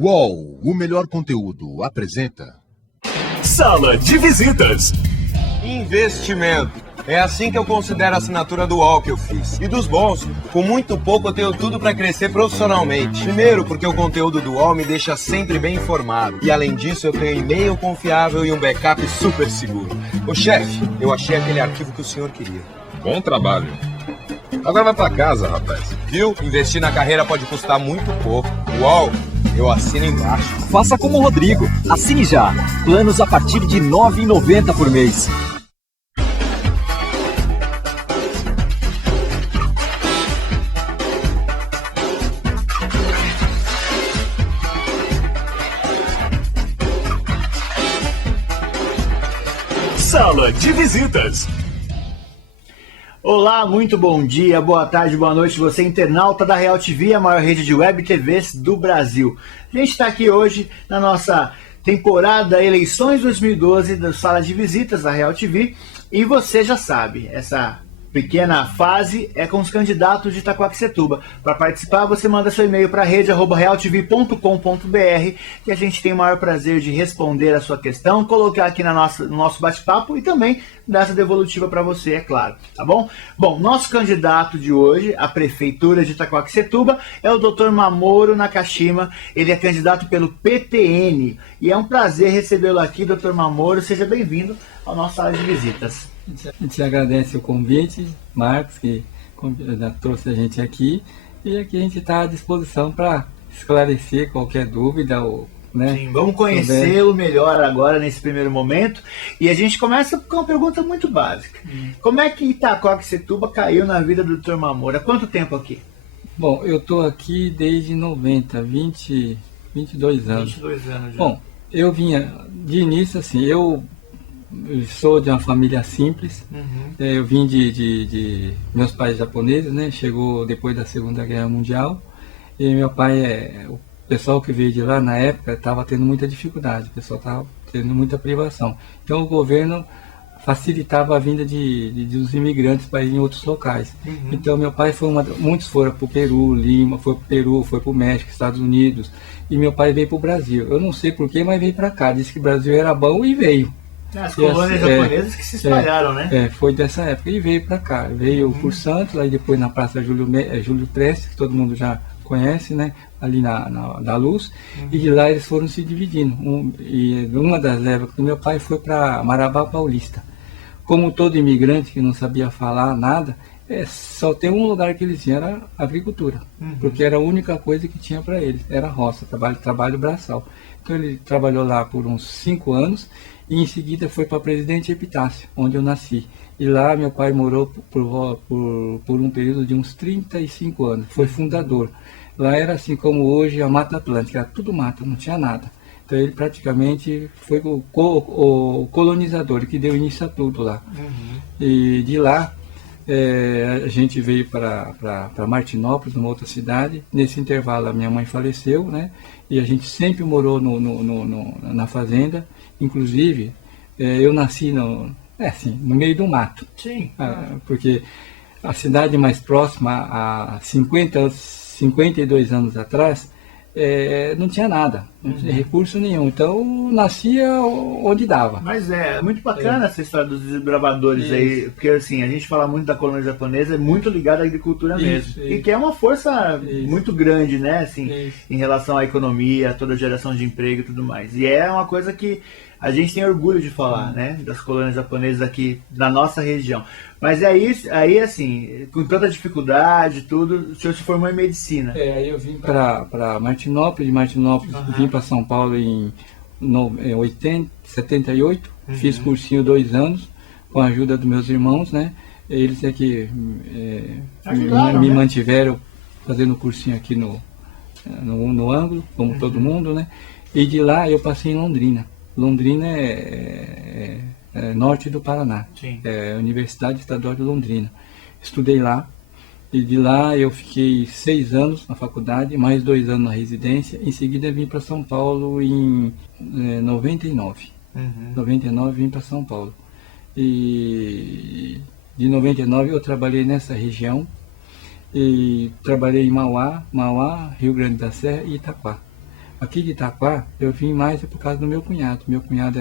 UOL, o melhor conteúdo, apresenta Sala de Visitas. Investimento. É assim que eu considero a assinatura do UOL que eu fiz. E dos bons, com muito pouco eu tenho tudo para crescer profissionalmente. Primeiro, porque o conteúdo do UOL me deixa sempre bem informado. E além disso, eu tenho e-mail confiável e um backup super seguro. Ô chefe, eu achei aquele arquivo que o senhor queria. Bom trabalho. Agora vai pra casa, rapaz. Viu? Investir na carreira pode custar muito pouco. UOL, eu assino embaixo. Faça como o Rodrigo. Assine já. Planos a partir de R$ 9,90 por mês. Sala de Visitas. Olá, muito bom dia, boa tarde, boa noite, você internauta da Real TV, a maior rede de web TVs do Brasil. A gente está aqui hoje na nossa temporada Eleições 2012 da Sala de Visitas da Real TV e você já sabe, essa pequena fase é com os candidatos de Itaquaquecetuba. Para participar, você manda seu e-mail para rede@realtv.com.br que a gente tem o maior prazer de responder a sua questão, colocar aqui no nosso bate-papo e também dar essa devolutiva para você, é claro, tá bom? Bom, nosso candidato de hoje à Prefeitura de Itaquaquecetuba é o Dr. Mamoru Nakashima. Ele é candidato pelo PTN e é um prazer recebê-lo aqui, Dr. Mamoru. Seja bem-vindo ao nosso Sala de Visitas. A gente agradece o convite, Marcos, que trouxe a gente aqui, e aqui a gente está à disposição para esclarecer qualquer dúvida. Né, sim, vamos conhecê-lo melhor agora nesse primeiro momento, e a gente começa com uma pergunta muito básica. Como é que Itaquaquecetuba caiu na vida do Dr. Mamoru? Há quanto tempo aqui? Bom, eu estou aqui desde 90, 22 anos. 22 anos já. Bom, eu vinha, de início assim, eu sou de uma família simples. Eu vim de meus pais japoneses, né? Chegou depois da Segunda Guerra Mundial, e meu pai, o pessoal que veio de lá na época estava tendo muita dificuldade, o pessoal estava tendo muita privação. Então o governo facilitava a vinda dos imigrantes para ir em outros locais. Então meu pai muitos foram para o Peru, Lima, foi para o Peru, foi para o México, Estados Unidos, e meu pai veio para o Brasil. Eu não sei porquê, mas veio para cá, disse que o Brasil era bom e veio. As colônias japonesas que se espalharam, né? Foi dessa época. E veio para cá. Veio por Santos, aí depois na Praça Júlio Prestes, que todo mundo já conhece, né? Ali da Luz. E de lá eles foram se dividindo. E uma das levas do meu pai foi para Marabá Paulista. Como todo imigrante que não sabia falar nada, só tem um lugar que eles tinham, era agricultura. Porque era a única coisa que tinha para eles. Era roça, trabalho braçal. Então ele trabalhou lá por uns 5 anos. E em seguida foi para Presidente Epitácio, onde eu nasci. E lá meu pai morou por um período de uns 35 anos, foi fundador. Lá era assim como hoje a Mata Atlântica, era tudo mata, não tinha nada. Então ele praticamente foi o colonizador que deu início a tudo lá. E de lá a gente veio para Martinópolis, numa outra cidade. Nesse intervalo a minha mãe faleceu, né? E a gente sempre morou na fazenda. Inclusive, eu nasci no meio do mato. Sim. Porque a cidade mais próxima, há 52 anos atrás, não tinha nada, não tinha recurso nenhum. Então, nascia onde dava. Mas é muito bacana essa história dos desbravadores aí, porque assim, a gente fala muito da colônia japonesa, é muito ligada à agricultura mesmo. E que é uma força muito grande, né, assim, em relação à economia, toda a geração de emprego e tudo mais. E é uma coisa que a gente tem orgulho de falar, né, das colônias japonesas aqui na nossa região. Mas é isso, aí assim, com tanta dificuldade, tudo, o senhor se formou em medicina. Aí eu vim para Martinópolis, de Martinópolis vim para São Paulo em 78, fiz cursinho 2 anos, com a ajuda dos meus irmãos, né, eles é que me mantiveram fazendo cursinho aqui no ângulo, como todo mundo, né, e de lá eu passei em Londrina. Londrina é norte do Paraná, é a Universidade Estadual de Londrina. Estudei lá, e de lá eu fiquei 6 anos na faculdade, mais 2 anos na residência. Em seguida vim para São Paulo em 99. 99 vim para São Paulo. E de 99 eu trabalhei nessa região, e trabalhei em Mauá, Rio Grande da Serra e Itaquá. Aqui de Itaquá, eu vim mais por causa do meu cunhado. Meu cunhado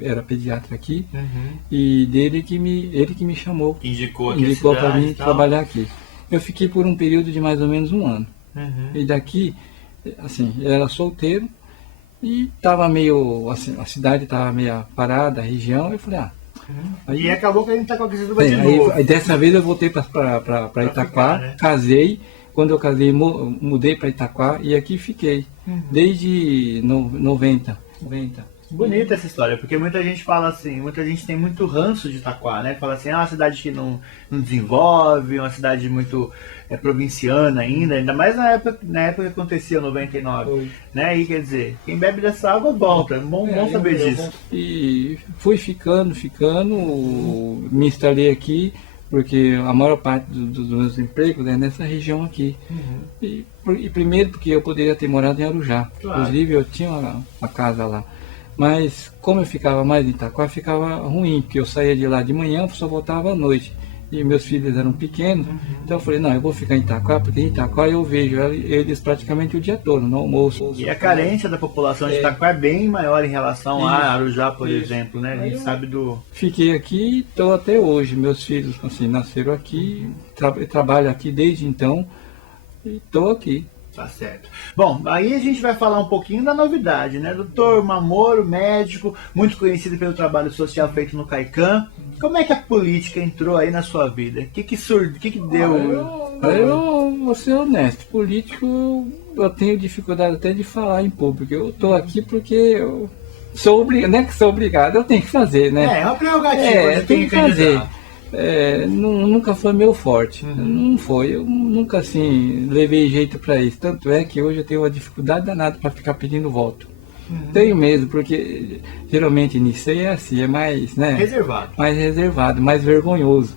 era pediatra aqui, e ele que me chamou, Indicou para mim trabalhar aqui. Eu fiquei por um período de mais ou menos um ano. E daqui, assim, eu era solteiro, e estava meio, assim, a cidade estava meio parada, a região, eu falei, e acabou que a gente tá com a questão do novo. Aí dessa vez eu voltei para Itaquá, né? Casei. Quando eu casei, mudei para Itaquá e aqui fiquei, desde 90. Bonita essa história, porque muita gente fala assim, muita gente tem muito ranço de Itaquá, né? Fala assim, é uma cidade que não desenvolve, uma cidade muito provinciana ainda mais na época que acontecia 99, né? E quer dizer, quem bebe dessa água volta, é bom saber disso. E fui ficando, me instalei aqui, porque a maior parte dos meus empregos é nessa região aqui. E primeiro porque eu poderia ter morado em Arujá, inclusive eu tinha uma casa lá. Mas como eu ficava mais em Itaquá, ficava ruim, porque eu saía de lá de manhã, só voltava à noite. E meus filhos eram pequenos, então eu falei, não, eu vou ficar em Itaquá, porque em Itaquá eu vejo eles praticamente o dia todo, no almoço. E a carência da população de Itaquá é bem maior em relação a Arujá, por exemplo, né? A gente sabe do... Fiquei aqui e estou até hoje. Meus filhos, assim, nasceram aqui, trabalho aqui desde então, e estou aqui. Tá certo. Bom, aí a gente vai falar um pouquinho da novidade, né? Doutor Mamoro, médico, muito conhecido pelo trabalho social feito no CAICAM. Como é que a política entrou aí na sua vida? O que deu? Eu vou ser honesto, político eu tenho dificuldade até de falar em público. Eu estou aqui porque eu sou obrigado, não é que sou obrigado, eu tenho que fazer, né? É uma prerrogativa, eu tenho que fazer. Nunca foi meu forte, não foi, eu nunca assim levei jeito para isso, tanto é que hoje eu tenho uma dificuldade danada para ficar pedindo voto. Tenho mesmo, porque geralmente nisso aí é assim, é mais, né, mais reservado, mais vergonhoso.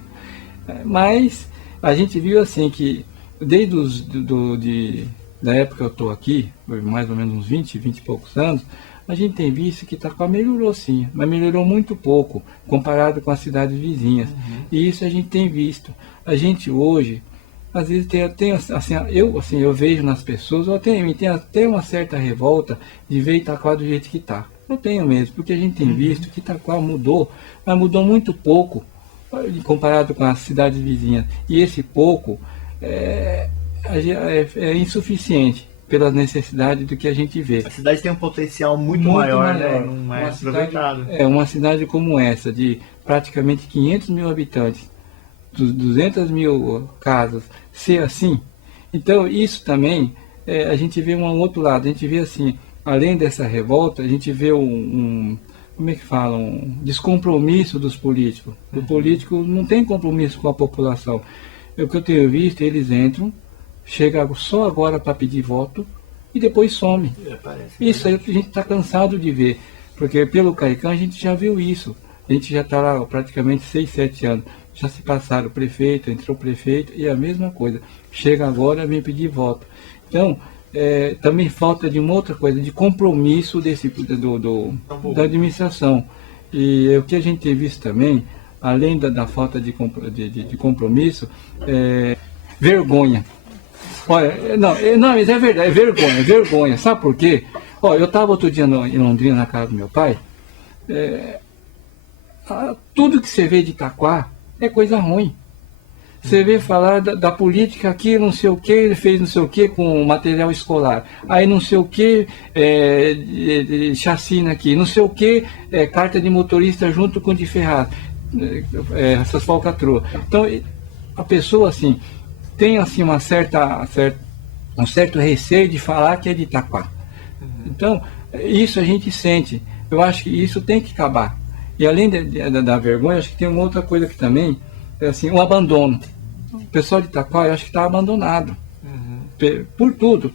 Mas a gente viu assim que desde da época que eu estou aqui, mais ou menos uns 20 e poucos anos, a gente tem visto que Itaquá melhorou sim, mas melhorou muito pouco comparado com as cidades vizinhas. E isso a gente tem visto. A gente hoje, às vezes tem assim, eu vejo nas pessoas, eu tenho até uma certa revolta de ver Itaquá do jeito que está. Eu tenho mesmo, porque a gente tem visto que Itaquá mudou, mas mudou muito pouco comparado com as cidades vizinhas. E esse pouco é insuficiente pelas necessidades do que a gente vê. A cidade tem um potencial muito maior, né? Não é aproveitado. Uma cidade como essa, de praticamente 500 mil habitantes, 200 mil casas, ser assim. Então, isso também, a gente vê um outro lado. A gente vê assim, além dessa revolta, a gente vê como é que fala? Um descompromisso dos políticos. O político não tem compromisso com a população. O que eu tenho visto, eles entram, chega só agora para pedir voto e depois some. Isso aí a gente está cansado de ver, porque pelo CAICAM a gente já viu isso. A gente já está lá praticamente 6, 7 anos. Já se passaram o prefeito, entrou o prefeito e a mesma coisa. Chega agora, vem pedir voto. Então, também falta de uma outra coisa, de compromisso da administração. E o que a gente tem visto também, além da falta de compromisso, vergonha. Olha, não, mas é verdade, é vergonha. Sabe por quê? Eu estava outro dia em Londrina, na casa do meu pai. Tudo que você vê de Itaquá é coisa ruim. Você vê falar da política aqui, não sei o que, ele fez não sei o que com material escolar. Aí não sei o que, chacina aqui, não sei o que, carta de motorista junto com de ferrado, essas falcatruas. Então, a pessoa assim, tem assim um certo receio de falar que é de Itaquá. Então, isso a gente sente. Eu acho que isso tem que acabar. E além da vergonha, acho que tem uma outra coisa que também, assim, o abandono. O pessoal de Itaquá, eu acho que está abandonado. Por tudo.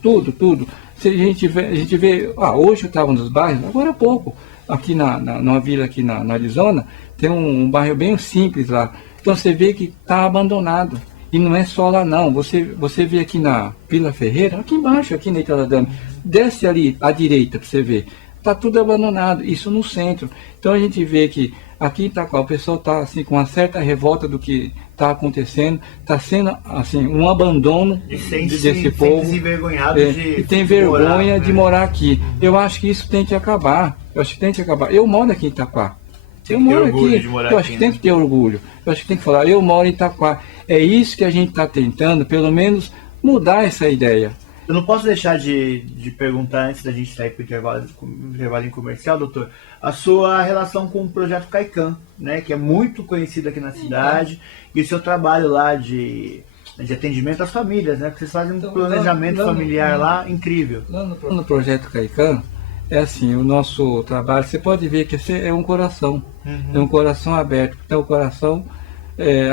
Se a gente vê, hoje eu estava nos bairros, agora há pouco, aqui numa vila aqui na Arizona, tem um bairro bem simples lá. Então você vê que está abandonado. E não é só lá não, você vê aqui na Vila Ferreira, aqui embaixo, aqui na Italadame, desce ali à direita para você ver, está tudo abandonado, isso no centro. Então a gente vê que aqui em Itaquá o pessoal está assim, com uma certa revolta do que está acontecendo, está sendo assim, um abandono desse povo, de e tem vergonha morar, de morar aqui. Eu acho que isso tem que acabar. Eu moro aqui em Itaquá. Eu moro aqui, eu acho que tem que ter orgulho. Eu acho que tem que falar, eu moro em Itaquá. É isso que a gente está tentando, pelo menos, mudar essa ideia. Eu não posso deixar de perguntar, antes da gente sair para o intervalo em comercial, doutor, a sua relação com o Projeto Caican, né, que é muito conhecido aqui na cidade, e o seu trabalho lá de atendimento às famílias, né, porque vocês fazem um planejamento familiar lá incrível. Lá no Projeto Caican, é assim, o nosso trabalho, você pode ver que é um coração, é um coração aberto, então o coração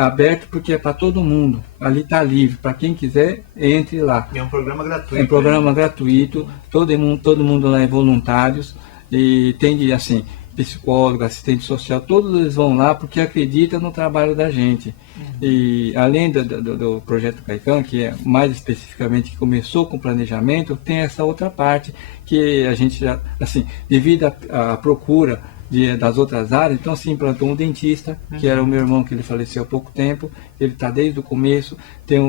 aberto porque é para todo mundo, ali está livre, para quem quiser, entre lá. E é um programa gratuito. É um programa gratuito, todo mundo lá é voluntários, e tem assim, psicólogo, assistente social, todos eles vão lá porque acreditam no trabalho da gente. E além do Projeto Caican, que é mais especificamente que começou com planejamento, tem essa outra parte que a gente já, assim, devido à procura das outras áreas, então se implantou um dentista, que era o meu irmão, que ele faleceu há pouco tempo, ele está desde o começo, tem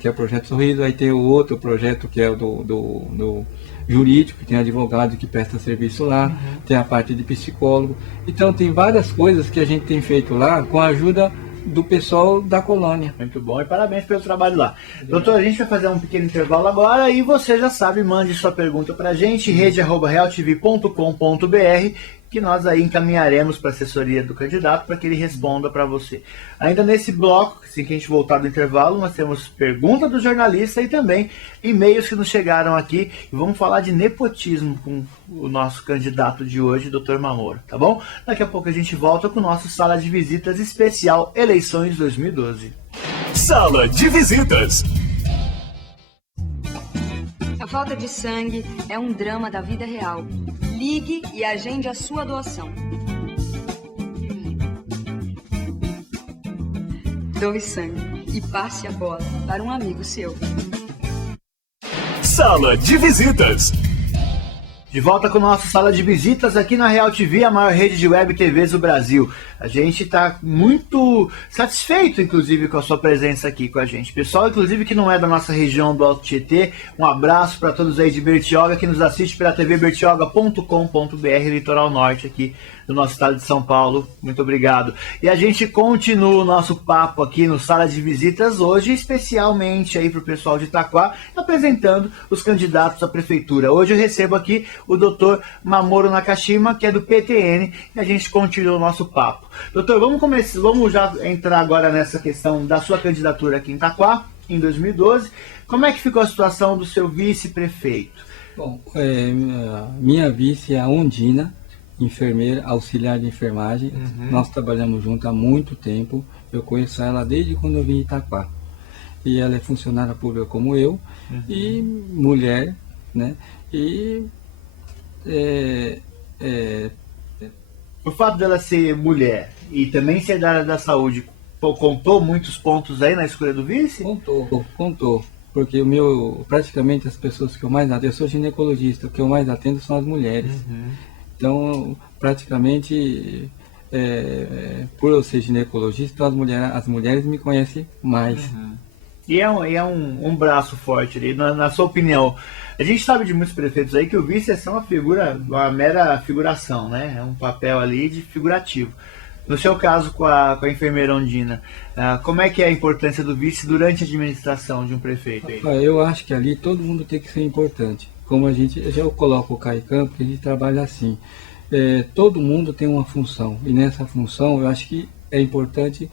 que é o Projeto Sorriso, aí tem o outro projeto que é o do jurídico, que tem advogado que presta serviço lá, tem a parte de psicólogo, então tem várias coisas que a gente tem feito lá com a ajuda do pessoal da colônia. Muito bom, e parabéns pelo trabalho lá. Doutor, a gente vai fazer um pequeno intervalo agora e você já sabe, mande sua pergunta pra gente, rede@realtv.com.br, que nós aí encaminharemos para a assessoria do candidato para que ele responda para você. Ainda nesse bloco, assim que a gente voltar do intervalo, nós temos pergunta do jornalista e também e-mails que nos chegaram aqui. E vamos falar de nepotismo com o nosso candidato de hoje, Dr. Mamoro, tá bom? Daqui a pouco a gente volta com o nosso Sala de Visitas especial Eleições 2012. Sala de Visitas. A falta de sangue é um drama da vida real. Ligue e agende a sua doação. Doe sangue e passe a bola para um amigo seu. Sala de Visitas. De volta com o nosso Sala de Visitas aqui na Real TV, a maior rede de web TVs do Brasil. A gente está muito satisfeito, inclusive, com a sua presença aqui com a gente. Pessoal, inclusive, que não é da nossa região do Alto Tietê, um abraço para todos aí de Bertioga, que nos assiste pela tvbertioga.com.br, litoral norte aqui do nosso estado de São Paulo. Muito obrigado. E a gente continua o nosso papo aqui no Sala de Visitas hoje, especialmente aí para o pessoal de Itaquá, apresentando os candidatos à prefeitura. Hoje eu recebo aqui o Dr. Mamoro Nakashima, que é do PTN, e a gente continua o nosso papo. Doutor, vamos já entrar agora nessa questão da sua candidatura aqui em Itaquá, em 2012. Como é que ficou a situação do seu vice-prefeito? Bom, minha vice é a Ondina, enfermeira, auxiliar de enfermagem. Nós trabalhamos juntos há muito tempo. Eu conheço ela desde quando eu vim em Itaquá. E ela é funcionária pública como eu, e mulher, né? E o fato dela ser mulher e também ser da área da saúde, contou muitos pontos aí na escolha do vice? Contou. Porque praticamente as pessoas que eu mais atendo, eu sou ginecologista, o que eu mais atendo são as mulheres. Então, praticamente, por eu ser ginecologista, as mulheres me conhecem mais. E é um braço forte ali, na sua opinião. A gente sabe de muitos prefeitos aí que o vice é só uma mera figuração, né? É um papel ali de figurativo. No seu caso com a enfermeira Ondina, como é que é a importância do vice durante a administração de um prefeito aí? Eu acho que ali todo mundo tem que ser importante. Como eu coloco o Caican, porque a gente trabalha assim. Todo mundo tem uma função, e nessa função eu acho que é importante,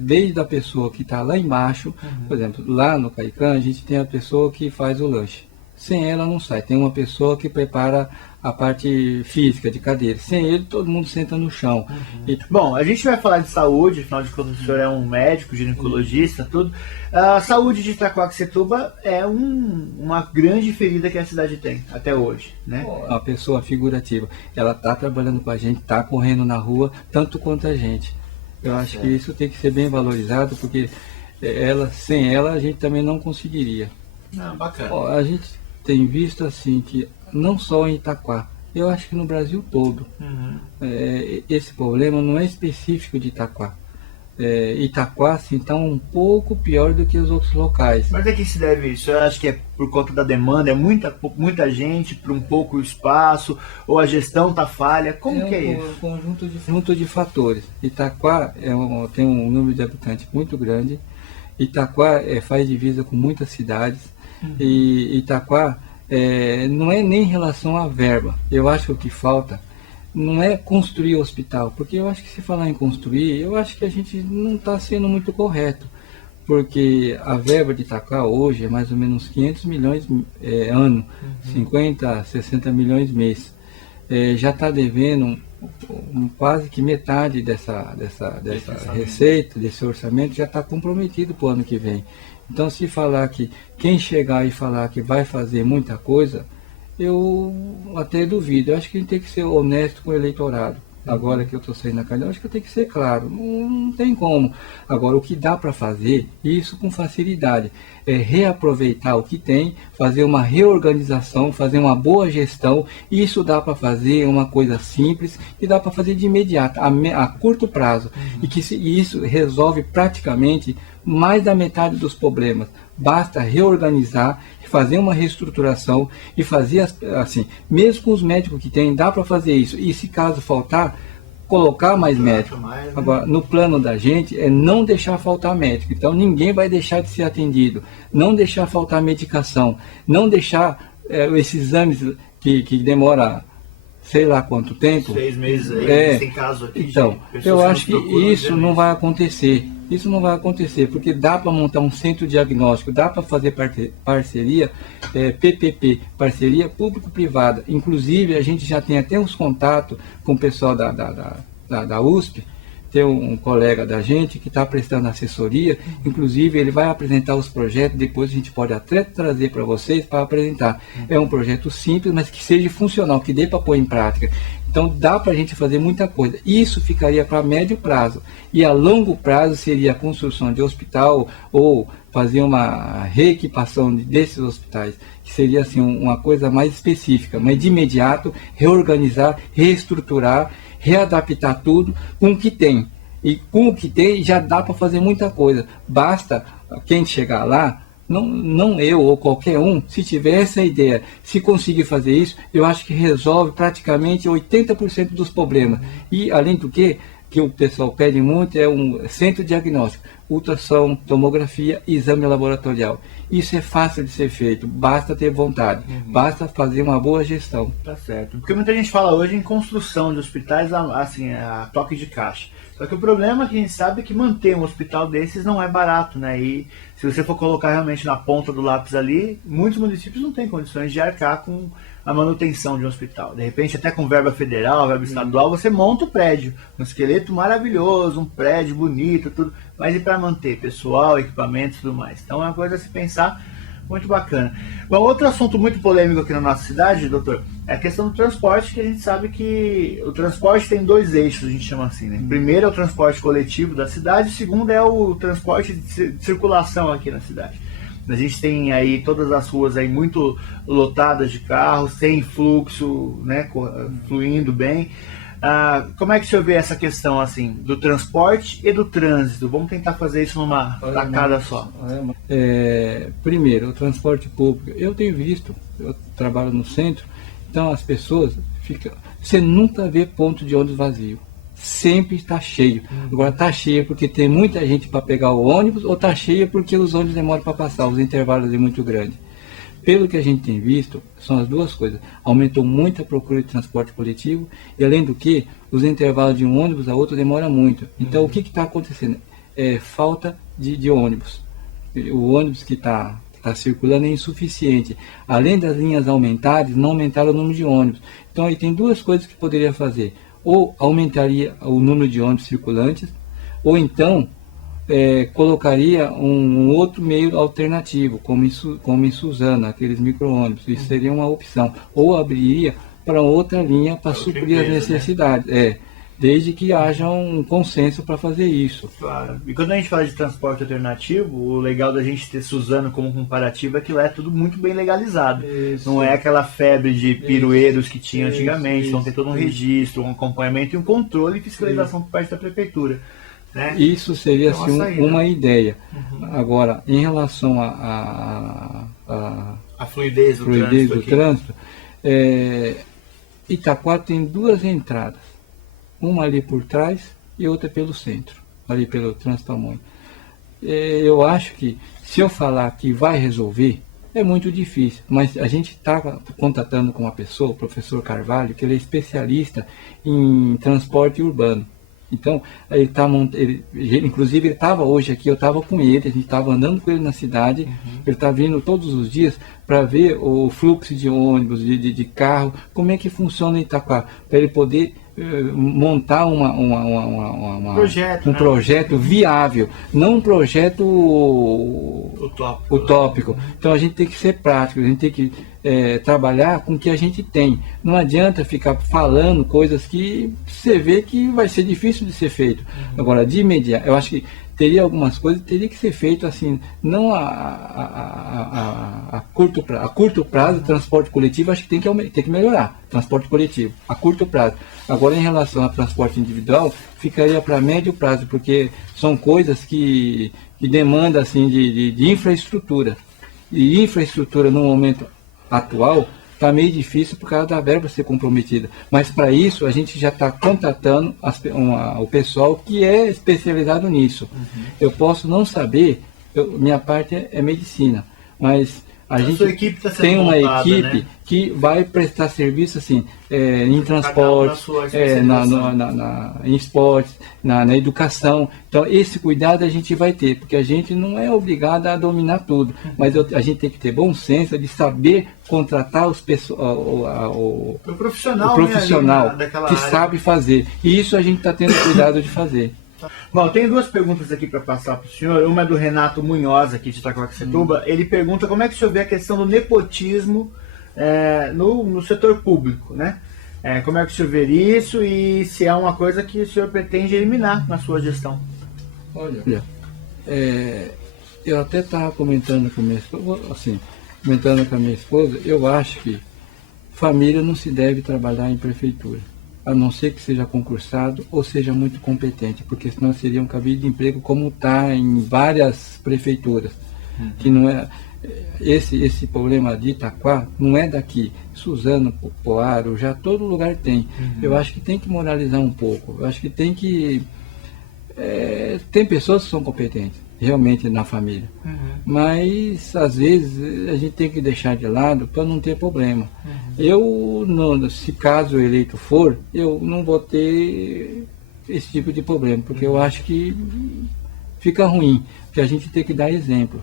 desde a pessoa que está lá embaixo, por exemplo, lá no Caican a gente tem a pessoa que faz o lanche. Sem ela não sai. Tem uma pessoa que prepara a parte física de cadeira. Sem ele, todo mundo senta no chão. Bom, a gente vai falar de saúde, afinal de contas o senhor é um médico, ginecologista, tudo. A saúde de Itaquaquecetuba é uma grande ferida que a cidade tem, até hoje, né? A pessoa figurativa, ela está trabalhando com a gente, está correndo na rua, tanto quanto a gente. Eu acho que isso tem que ser bem valorizado, porque sem ela a gente também não conseguiria. Bacana. A gente tem visto assim que não só em Itaquá, Eu acho que no Brasil todo. Esse problema não é específico de Itaquá. Itaquá, assim, está um pouco pior do que os outros locais. Mas a que se deve isso? Eu acho que é por conta da demanda, é muita gente para um pouco espaço, ou a gestão está falha, como que é isso? Um conjunto de fatores. Itaquá tem um número de habitantes muito grande, Itaquá faz divisa com muitas cidades, e Itaquá não é nem em relação à verba. Eu acho que o que falta não é construir o hospital, porque eu acho que se falar em construir, eu acho que a gente não está sendo muito correto, porque a verba de Itaquá hoje é mais ou menos 500 milhões ano, 50, 60 milhões mês. Já está devendo quase que metade dessa receita, desse orçamento, já está comprometido para o ano que vem. Então, se falar que quem chegar e falar que vai fazer muita coisa, eu até duvido. Eu acho que a gente tem que ser honesto com o eleitorado. Agora que eu estou saindo na cadeia, eu acho que eu tenho que ser claro. Não tem como. Agora, o que dá para fazer, isso com facilidade, é reaproveitar o que tem, fazer uma reorganização, fazer uma boa gestão. Isso dá para fazer uma coisa simples e dá para fazer de imediato, a curto prazo. E isso resolve praticamente mais da metade dos problemas. Basta reorganizar, fazer uma reestruturação e fazer assim, mesmo com os médicos que tem, dá para fazer isso. E se caso faltar, colocar mais médico. Agora, no plano da gente é não deixar faltar médico. Então ninguém vai deixar de ser atendido, não deixar faltar medicação, não deixar esses exames que demora sei lá quanto tempo. 6 meses aí, tem caso aqui. Então, eu acho que isso não vai acontecer. Isso não vai acontecer, porque dá para montar um centro diagnóstico, dá para fazer parceria, PPP, parceria público-privada. Inclusive, a gente já tem até uns contatos com o pessoal da USP, tem um colega da gente que está prestando assessoria, inclusive ele vai apresentar os projetos, depois a gente pode até trazer para vocês para apresentar. É um projeto simples, mas que seja funcional, que dê para pôr em prática. Então dá para a gente fazer muita coisa. Isso ficaria para médio prazo. E a longo prazo seria a construção de hospital ou fazer uma reequipação desses hospitais, que seria assim uma coisa mais específica, mas de imediato reorganizar, reestruturar, readaptar tudo com o que tem. E com o que tem já dá para fazer muita coisa. Basta quem chegar lá, não eu ou qualquer um, se tiver essa ideia, se conseguir fazer isso, eu acho que resolve praticamente 80% dos problemas. E além do que o pessoal pede muito, é um centro diagnóstico, ultrassom, tomografia e exame laboratorial. Isso é fácil de ser feito, basta ter vontade, basta fazer uma boa gestão. Tá certo. Porque muita gente fala hoje em construção de hospitais assim, a toque de caixa. Só que o problema é que a gente sabe que manter um hospital desses não é barato, né? E se você for colocar realmente na ponta do lápis ali, muitos municípios não têm condições de arcar com a manutenção de um hospital. De repente, até com verba federal, verba estadual, você monta o prédio, um esqueleto maravilhoso, um prédio bonito, tudo, mas e para manter pessoal, equipamentos e tudo mais? Então é uma coisa a se pensar muito bacana. Bom, outro assunto muito polêmico aqui na nossa cidade, doutor, é a questão do transporte, que a gente sabe que o transporte tem 2 eixos, a gente chama assim, né? Primeiro é o transporte coletivo da cidade, o segundo é o transporte de circulação aqui na cidade. A gente tem aí todas as ruas aí muito lotadas de carros, sem fluxo, né, fluindo bem. Como é que o senhor vê essa questão assim, do transporte e do trânsito? Vamos tentar fazer isso numa tacada só. Primeiro, o transporte público. Eu tenho visto, eu trabalho no centro, então as pessoas ficam... Você nunca vê ponto de ônibus vazio. Sempre está cheio. Agora está cheio porque tem muita gente para pegar o ônibus, ou está cheio porque os ônibus demoram para passar, os intervalos é muito grandes. Pelo que a gente tem visto, são as duas coisas. Aumentou muito a procura de transporte coletivo e, além do que, os intervalos de um ônibus a outro demora muito. Então, o que está acontecendo? É falta de ônibus. O ônibus que está circulando é insuficiente. Além das linhas aumentadas, não aumentaram o número de ônibus. Então, aí tem 2 coisas que poderia fazer. Ou aumentaria o número de ônibus circulantes, ou então colocaria um outro meio alternativo, como em Suzano, aqueles micro-ônibus. Isso seria uma opção. Ou abriria para outra linha para suprir as necessidades. desde que haja um consenso para fazer isso. Claro. E quando a gente fala de transporte alternativo, o legal da gente ter Suzano como comparativo é que lá é tudo muito bem legalizado. Isso. Não é aquela febre de pirueiros que tinha antigamente, então tem todo um registro, um acompanhamento e um controle e fiscalização por parte da prefeitura. Né? Isso seria assim, uma ideia. Agora, em relação A fluidez do trânsito, Itaquá tem duas entradas, uma ali por trás e outra pelo centro, ali pelo Trânsito Pamonha. Eu acho que se eu falar que vai resolver, é muito difícil, mas a gente está contatando com uma pessoa, o professor Carvalho, que ele é especialista em transporte urbano. Então, inclusive ele estava hoje aqui, eu estava com ele, a gente estava andando com ele na cidade, ele está vindo todos os dias para ver o fluxo de ônibus, de carro, como é que funciona em Itaquá, para ele poder montar um projeto viável, não um projeto utópico. Então a gente tem que ser prático, a gente tem que trabalhar com o que a gente tem. Não adianta ficar falando coisas que você vê que vai ser difícil de ser feito. Agora, de imediato, eu acho que teria algumas coisas que teria que ser feito assim, não a curto prazo. A curto prazo, transporte coletivo, acho que tem que melhorar, transporte coletivo, a curto prazo. Agora, em relação ao transporte individual, ficaria para médio prazo, porque são coisas que demandam assim, de infraestrutura. E infraestrutura, no momento atual, está meio difícil por causa da verba ser comprometida. Mas para isso a gente já está contatando o pessoal que é especializado nisso. Eu posso não saber, minha parte é medicina, mas a gente tem uma equipe, né, que vai prestar serviço assim, em transporte, em esportes, na educação. Então esse cuidado a gente vai ter, porque a gente não é obrigado a dominar tudo, mas a gente tem que ter bom senso de saber contratar o profissional que sabe fazer. E isso a gente está tendo cuidado de fazer. Bom, tem duas perguntas aqui para passar para o senhor. Uma é do Renato Munhoz, aqui de Itaquaquecetuba. Ele pergunta como é que o senhor vê a questão do nepotismo no setor público, né? Como é que o senhor vê isso e se é uma coisa que o senhor pretende eliminar na sua gestão? Olha, eu até estava comentando com minha esposa, eu acho que família não se deve trabalhar em prefeitura, a não ser que seja concursado ou seja muito competente, porque senão seria um cabide de emprego como está em várias prefeituras, que não é esse problema de Itaquá não é daqui. Suzano, Poaro, já todo lugar tem. Eu acho que tem que moralizar um pouco. Eu acho que tem que tem pessoas que são competentes realmente na família, mas às vezes a gente tem que deixar de lado para não ter problema. Eu, se caso eleito for, eu não vou ter esse tipo de problema, porque eu acho que fica ruim, porque a gente tem que dar exemplo.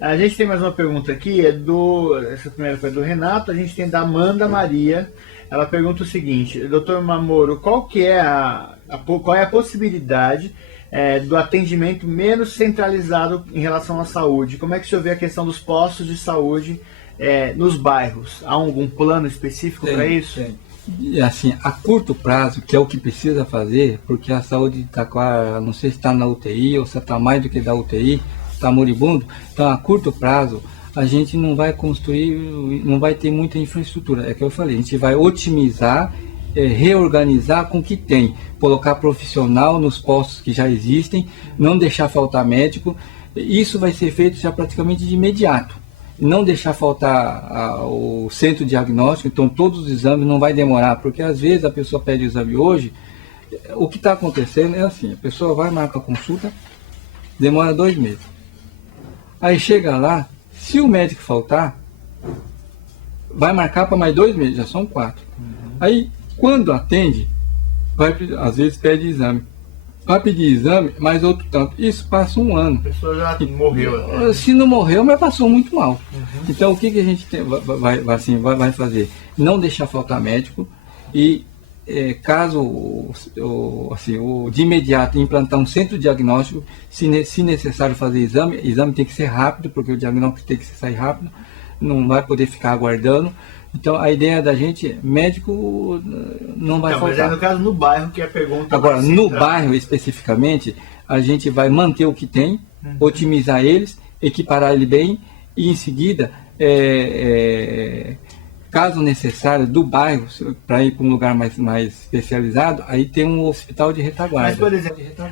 A gente tem mais uma pergunta aqui, essa primeira foi do Renato, a gente tem da Amanda Maria. Ela pergunta o seguinte: Dr. Mamoro, qual é a possibilidade do atendimento menos centralizado em relação à saúde? Como é que o senhor vê a questão dos postos de saúde nos bairros? Há algum plano específico para isso? Tem. E assim, a curto prazo, que é o que precisa fazer, porque a saúde de Itaquá, não sei se está na UTI ou se está mais do que da UTI, está moribundo. Então, a curto prazo, a gente não vai construir, não vai ter muita infraestrutura. É o que eu falei, a gente vai otimizar, reorganizar com o que tem, colocar profissional nos postos que já existem, não deixar faltar médico. Isso vai ser feito já praticamente de imediato. Não deixar faltar o centro diagnóstico, então todos os exames não vai demorar, porque às vezes a pessoa pede o exame hoje, o que está acontecendo é assim, a pessoa vai marcar a consulta, demora 2 meses. Aí chega lá, se o médico faltar, vai marcar para mais 2 meses, já são 4. Aí, quando atende, às vezes pede exame. Vai pedir exame, mais outro tanto. Isso passa 1 ano. A pessoa já morreu. Se não morreu, mas passou muito mal. Então, o que a gente vai fazer? Não deixar faltar médico e, caso de imediato implantar um centro diagnóstico, se necessário fazer exame tem que ser rápido, porque o diagnóstico tem que sair rápido. não vai poder ficar aguardando. Então a ideia da gente, médico não vai faltar. Mas é no caso no bairro que a pergunta... Agora, no bairro especificamente, a gente vai manter o que tem, otimizar eles, equiparar ele bem e em seguida, caso necessário, do bairro, para ir para um lugar mais especializado, aí tem um hospital de retaguarda.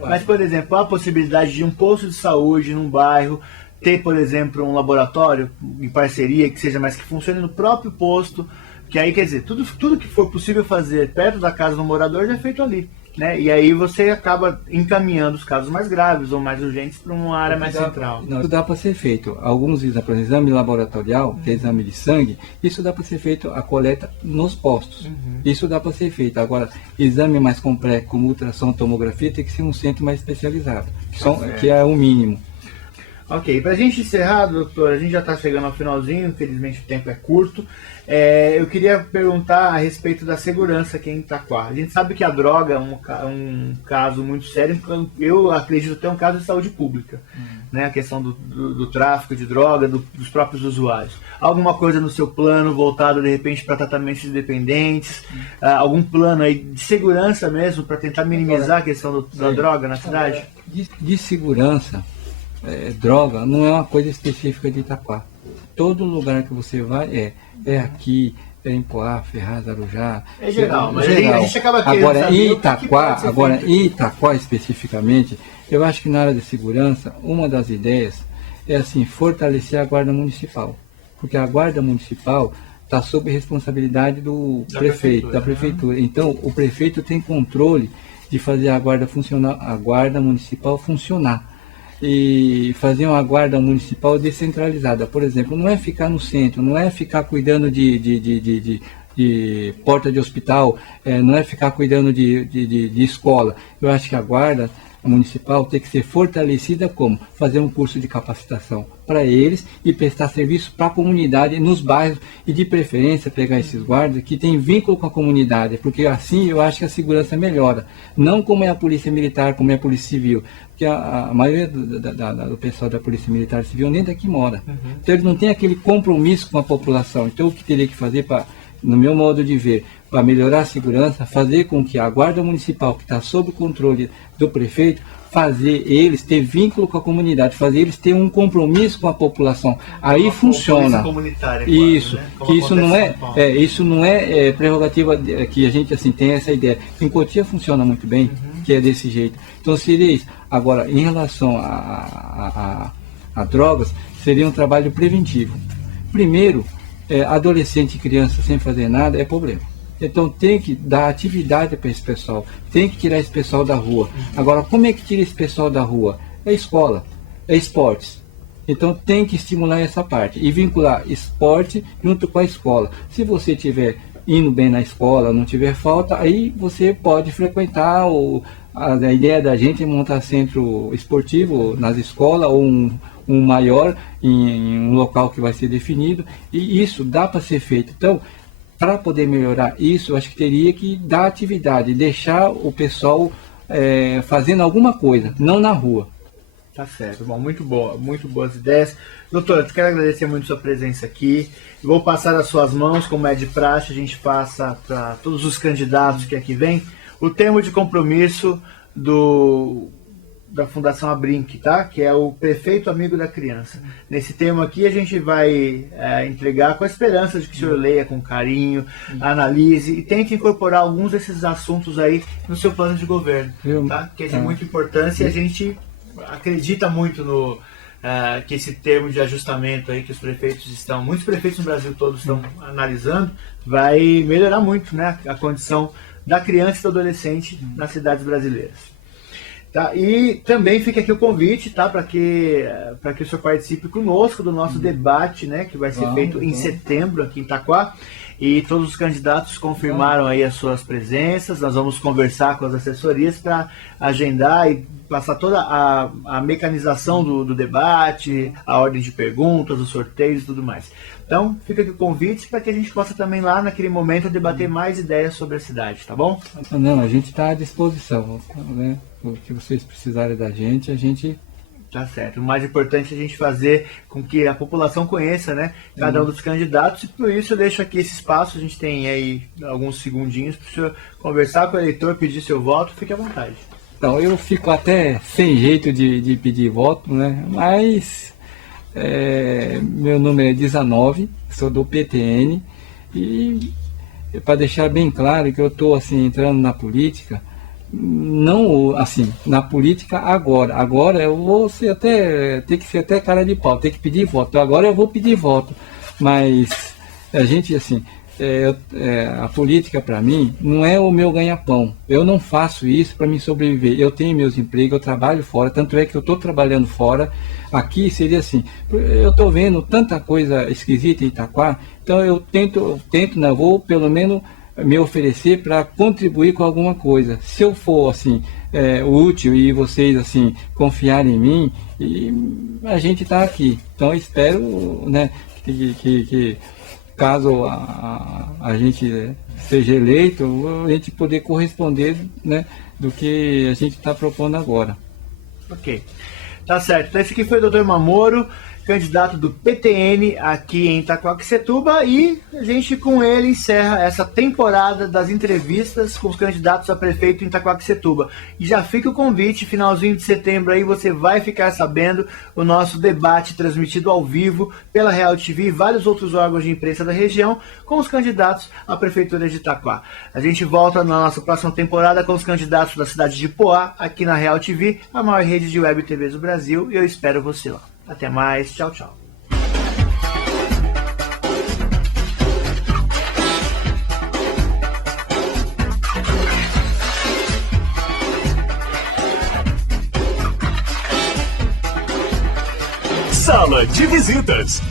Mas, por exemplo, a possibilidade de um posto de saúde num bairro, ter, por exemplo, um laboratório em parceria, que seja mais que funcione no próprio posto, que aí, quer dizer, tudo que for possível fazer perto da casa do morador já é feito ali, né? E aí você acaba encaminhando os casos mais graves ou mais urgentes para uma área mais central. Não, isso dá para ser feito. Alguns exames, por exemplo, exame laboratorial, que é exame de sangue, isso dá para ser feito a coleta nos postos. Isso dá para ser feito. Agora, exame mais complexo, como ultrassom, tomografia, tem que ser um centro mais especializado, que é o mínimo. Ok, para a gente encerrar, doutor, a gente já está chegando ao finalzinho, infelizmente o tempo é curto. Eu queria perguntar a respeito da segurança aqui em Itaquá. A gente sabe que a droga é um caso muito sério, eu acredito ter um caso de saúde pública, né? A questão do tráfico de droga, dos próprios usuários. Alguma coisa no seu plano voltado de repente para tratamentos de dependentes, algum plano aí de segurança mesmo para tentar minimizar a questão da droga na cidade? De segurança, droga não é uma coisa específica de Itaquá. Todo lugar que você vai é aqui, em Poá, Ferraz, Arujá. É geral, mas geral. A gente acaba querendo agora, saber em Itaquá especificamente, eu acho que na área de segurança, uma das ideias é assim, fortalecer a guarda municipal. Porque a guarda municipal está sob responsabilidade do prefeito, da prefeitura. Então, o prefeito tem controle de fazer a guarda municipal funcionar. E fazer uma guarda municipal descentralizada. Por exemplo, não é ficar no centro, não é ficar cuidando de porta de hospital, não é ficar cuidando de escola. Eu acho que a guarda municipal tem que ser fortalecida como? Fazer um curso de capacitação para eles e prestar serviço para a comunidade nos bairros e de preferência pegar esses guardas que têm vínculo com a comunidade, porque assim eu acho que a segurança melhora, não como é a polícia militar, como é a polícia civil, porque a maioria do pessoal da polícia militar civil nem daqui mora, então eles não têm aquele compromisso com a população. Então o que teria que fazer para, no meu modo de ver, para melhorar a segurança, fazer com que a guarda municipal, que está sob o controle do prefeito, fazer eles ter vínculo com a comunidade, fazer eles ter um compromisso com a população. Aí funciona. Isso, né? Que isso não é prerrogativa que a gente assim tem essa ideia. Em Cotia funciona muito bem, que é desse jeito. Então seria isso. Agora, em relação a drogas, seria um trabalho preventivo. Primeiro, adolescente e criança sem fazer nada é problema. Então tem que dar atividade para esse pessoal, tem que tirar esse pessoal da rua. Agora, como é que tira esse pessoal da rua? É escola, é esportes. Então tem que estimular essa parte e vincular esporte junto com a escola. Se você estiver indo bem na escola, não tiver falta, aí você pode frequentar. A ideia da gente é montar centro esportivo nas escolas ou um maior em um local que vai ser definido, e isso dá para ser feito. Então, para poder melhorar isso, eu acho que teria que dar atividade, deixar o pessoal fazendo alguma coisa, não na rua. Tá certo, bom, muito boas ideias. Doutora, eu quero agradecer muito a sua presença aqui. Vou passar as suas mãos, como é de praxe, a gente passa para todos os candidatos que aqui vêm, o termo de compromisso da Fundação Abrinq, tá? Que é o Prefeito Amigo da Criança. Nesse tema aqui a gente vai entregar com a esperança de que o senhor leia com carinho, analise e tente incorporar alguns desses assuntos aí no seu plano de governo, tá? Que é de muita importância e a gente acredita muito no que esse termo de ajustamento aí que muitos prefeitos no Brasil todo estão analisando, vai melhorar muito, né, a condição da criança e do adolescente nas cidades brasileiras. Tá? E também fica aqui o convite, tá? Para que o senhor participe conosco do nosso debate, né? Que vai ser feito em setembro aqui em Itaquá. E todos os candidatos confirmaram aí as suas presenças. Nós vamos conversar com as assessorias para agendar e passar toda a mecanização do debate, a ordem de perguntas, os sorteios e tudo mais. Então, fica aqui o convite para que a gente possa também lá naquele momento debater mais ideias sobre a cidade, tá bom? Não, a gente está à disposição, né? O que vocês precisarem da gente, a gente Tá certo. O mais importante é a gente fazer com que a população conheça, né, cada um dos candidatos, e por isso eu deixo aqui esse espaço. A gente tem aí alguns segundinhos para o senhor conversar com o eleitor, pedir seu voto. Fique à vontade. Então, eu fico até sem jeito de pedir voto, né? Mas meu número é 19, sou do PTN, e para deixar bem claro que eu estou assim, entrando na política, não assim, na política agora eu vou ser ter que ser até cara de pau, ter que pedir voto. Agora eu vou pedir voto, mas a gente assim, a política para mim não é o meu ganha-pão. Eu não faço isso para me sobreviver. Eu tenho meus empregos, eu trabalho fora, tanto é que eu estou trabalhando fora. Aqui seria assim, eu estou vendo tanta coisa esquisita em Itaquá, então eu tento, né, vou pelo menos me oferecer para contribuir com alguma coisa. Se eu for assim útil e vocês assim confiarem em mim, e a gente está aqui. Então eu espero, né, que caso a gente seja eleito, a gente poder corresponder, né, do que a gente está propondo agora. Ok, tá certo. Então esse aqui foi o Dr. Mamoro, candidato do PTN aqui em Itaquaquecetuba, e a gente com ele encerra essa temporada das entrevistas com os candidatos a prefeito em Itaquaquecetuba. E já fica o convite, finalzinho de setembro aí você vai ficar sabendo o nosso debate transmitido ao vivo pela Real TV e vários outros órgãos de imprensa da região com os candidatos à prefeitura de Itaquá. A gente volta na nossa próxima temporada com os candidatos da cidade de Poá, aqui na Real TV, a maior rede de web TVs do Brasil, e eu espero você lá. Até mais, tchau, tchau. Sala de Visitas.